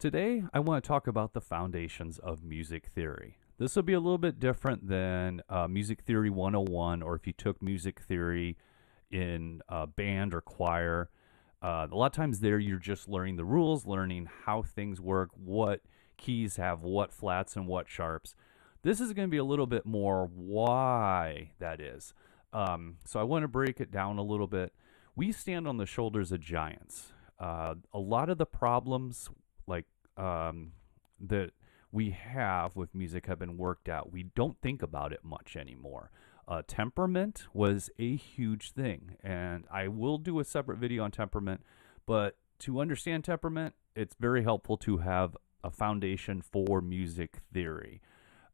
Today, I want to talk about the foundations of music theory. This will be a little bit different than Music Theory 101, or if you took music theory in band or choir. A lot of times, there you're just learning the rules, learning how things work, what keys have what flats and what sharps. This is going to be a little bit more why that is. So I want to break it down a little bit. We stand on the shoulders of giants. A lot of the problems, like um, that we have with music, have been worked out. We don't think about it much anymore. Temperament was a huge thing, and I will do a separate video on temperament. But to understand temperament, it's very helpful to have a foundation for music theory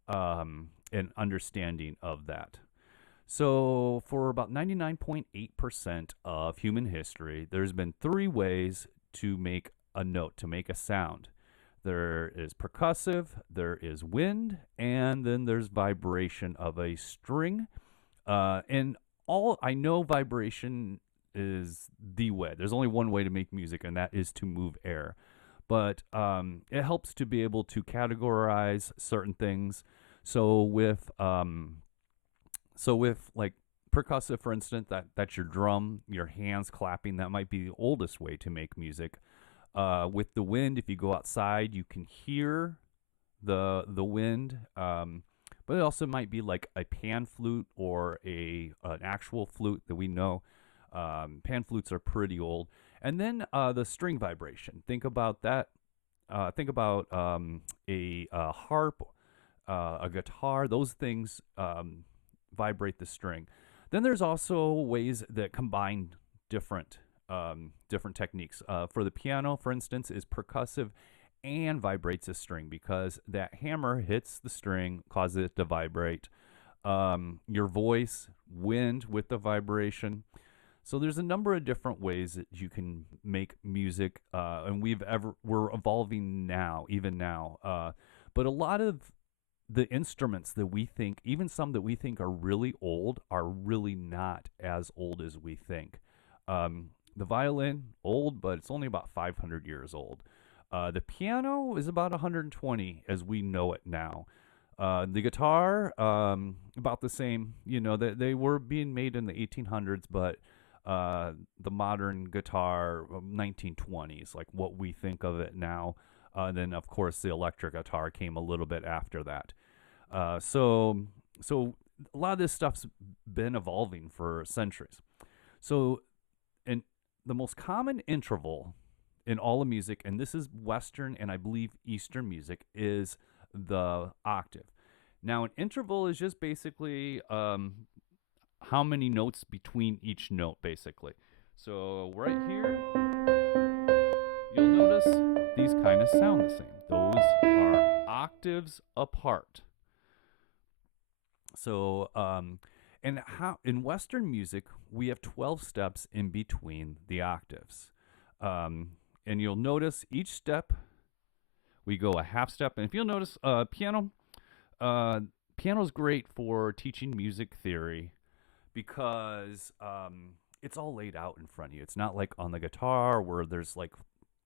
and understanding of that. So, for about 99.8% of human history, there's been three ways to make a note, to make a sound. There is percussive, there is wind, and then there's vibration of a string. And all I know, vibration is the way. There's only one way to make music, and that is to move air. But it helps to be able to categorize certain things. So with like percussive, for instance, that's your drum, your hands clapping. That might be the oldest way to make music. With the wind, if you go outside, you can hear the wind. But it also might be like a pan flute or an actual flute that we know. Pan flutes are pretty old. And then the string vibration. Think about that. Think about a harp, a guitar. Those things vibrate the string. Then there's also ways that combine different different techniques. For the piano, for instance, is percussive and vibrates a string because that hammer hits the string, causes it to vibrate. Your voice, wind with the vibration. So there's a number of different ways that you can make music, and we're evolving now, even now. But a lot of the instruments that we think, even some that we think are really old, are really not as old as we think. The violin, old, but it's only about 500 years old. The piano is about 120 as we know it now. The guitar, about the same. You know, they were being made in the 1800s, but the modern guitar, 1920s, like what we think of it now. Then, of course, the electric guitar came a little bit after that. So a lot of this stuff's been evolving for centuries. So, and the most common interval in all of music, and this is Western and I believe Eastern music, is the octave. Now, an interval is just basically how many notes between each note, basically. So right here, you'll notice these kind of sound the same. Those are octaves apart. So, and how in Western music we have 12 steps in between the octaves, and you'll notice each step we go a half step. And if you'll notice, piano's great for teaching music theory because it's all laid out in front of you. It's not like on the guitar where there's like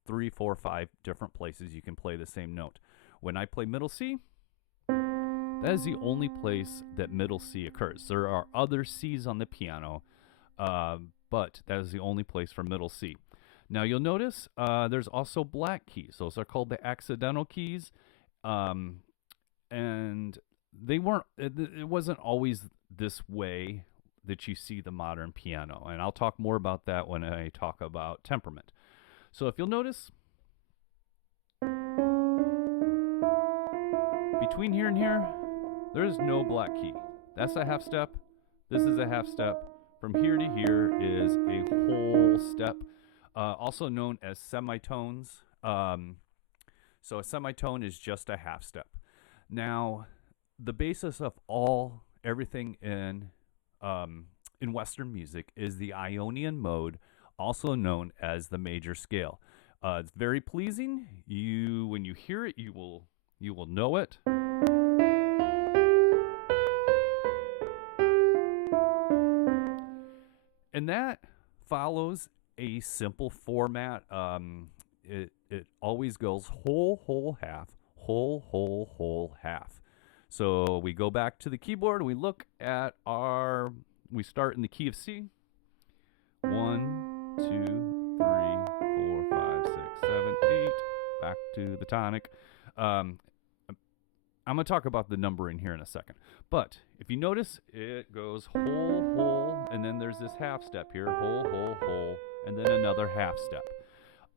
3, 4, 5 different places you can play the same note. When I play middle C, that is the only place that middle C occurs. There are other C's on the piano, but that is the only place for middle C. Now you'll notice there's also black keys. Those are called the accidental keys, and they weren't. It wasn't always this way that you see the modern piano, and I'll talk more about that when I talk about temperament. So if you'll notice, between here and here, there is no black key. That's a half step. This is a half step. From here to here is a whole step, also known as semitones. So a semitone is just a half step. Now, the basis of everything in Western music is the Ionian mode, also known as the major scale. It's very pleasing. When you hear it, you will know it. And that follows a simple format. it always goes whole, whole, half, whole, whole, whole, half. So we go back to the keyboard, we look at we start in the key of C. 1, 2, 3, 4, 5, 6, 7, 8. Back to the tonic. I'm going to talk about the numbering here in a second. But if you notice, it goes whole, whole, and then there's this half step here, whole, whole, whole, and then another half step.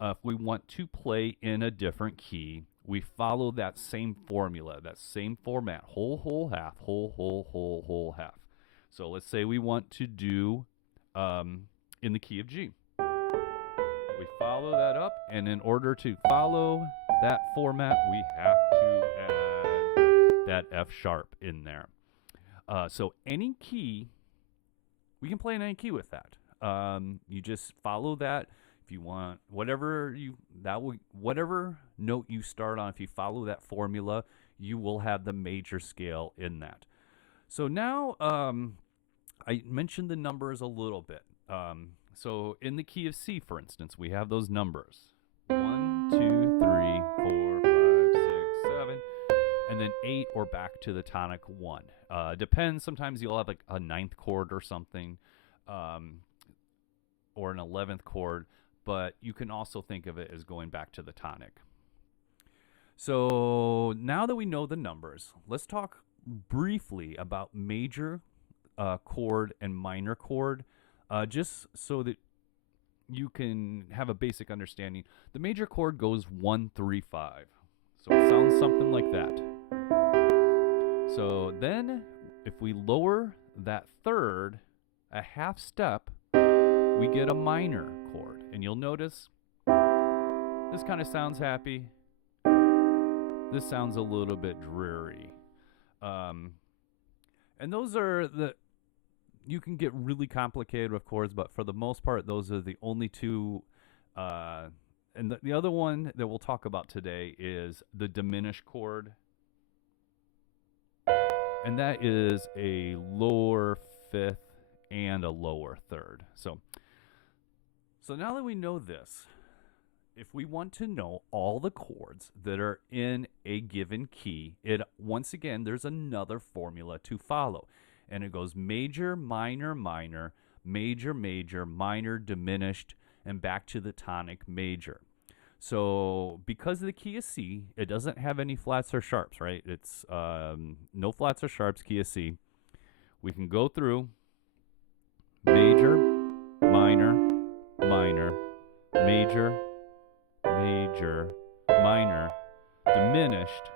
If we want to play in a different key, we follow that same formula, that same format, whole, whole, half, whole, whole, whole, whole, half. So let's say we want to do in the key of G. We follow that up, and in order to follow that format, we have to add that F sharp in there. So any key, we can play in any key with that. You just follow that. If you want whatever note you start on, if you follow that formula, you will have the major scale in that. So now I mentioned the numbers a little bit. So in the key of C, for instance, we have those numbers. 1, 2, 3, 4, 5, 6, 7, and then 8 or back to the tonic 1. Depends. Sometimes you'll have like a 9th chord or something, or an 11th chord, but you can also think of it as going back to the tonic. So now that we know the numbers, let's talk briefly about major chord and minor chord, just so that you can have a basic understanding. The major chord goes 1, 3, 5. So it sounds something like that. So then if we lower that third a half step, we get a minor chord. And you'll notice this kind of sounds happy. This sounds a little bit dreary. And those are you can get really complicated with chords, but for the most part, those are the only two. And the other one that we'll talk about today is the diminished chord. And that is a lower fifth and a lower third. So now that we know this, if we want to know all the chords that are in a given key, once again, there's another formula to follow. And it goes major, minor, minor, major, major, minor, diminished, and back to the tonic major. So because the key is C, it doesn't have any flats or sharps, right? It's no flats or sharps, key is C. We can go through major, minor, minor, major, major, minor, diminished,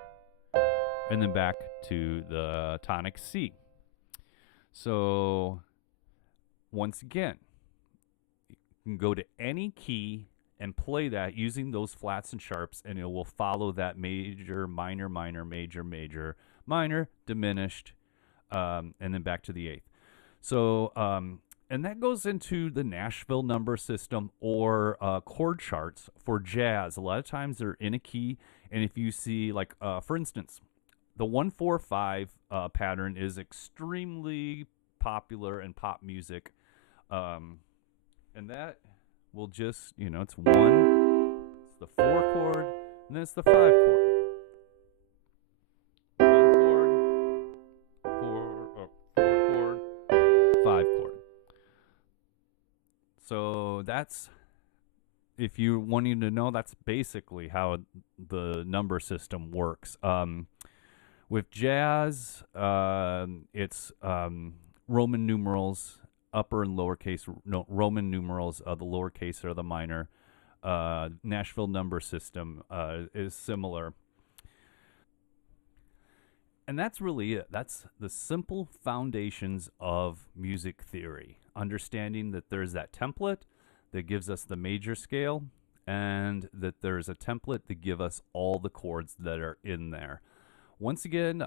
and then back to the tonic C. So once again, you can go to any key and play that using those flats and sharps, and it will follow that major, minor, minor, major, major, minor, diminished, and then back to the eighth. So, and that goes into the Nashville number system or chord charts for jazz. A lot of times they're in a key, and if you see, like, for instance, the 1-4-5 pattern is extremely popular in pop music, and that will just, it's 1, it's the 4 chord, and then it's the 5 chord. 1 chord, 4 chord, 5 chord. So that's, if you're wanting to know, that's basically how the number system works. With jazz, it's Roman numerals, upper and lowercase, Roman numerals, the lowercase are the minor. Nashville number system is similar. And that's really it. That's the simple foundations of music theory. Understanding that there's that template that gives us the major scale, and that there's a template that gives us all the chords that are in there. Once again,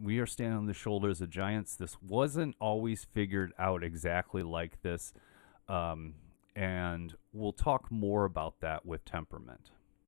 we are standing on the shoulders of giants. This wasn't always figured out exactly like this, and we'll talk more about that with temperament.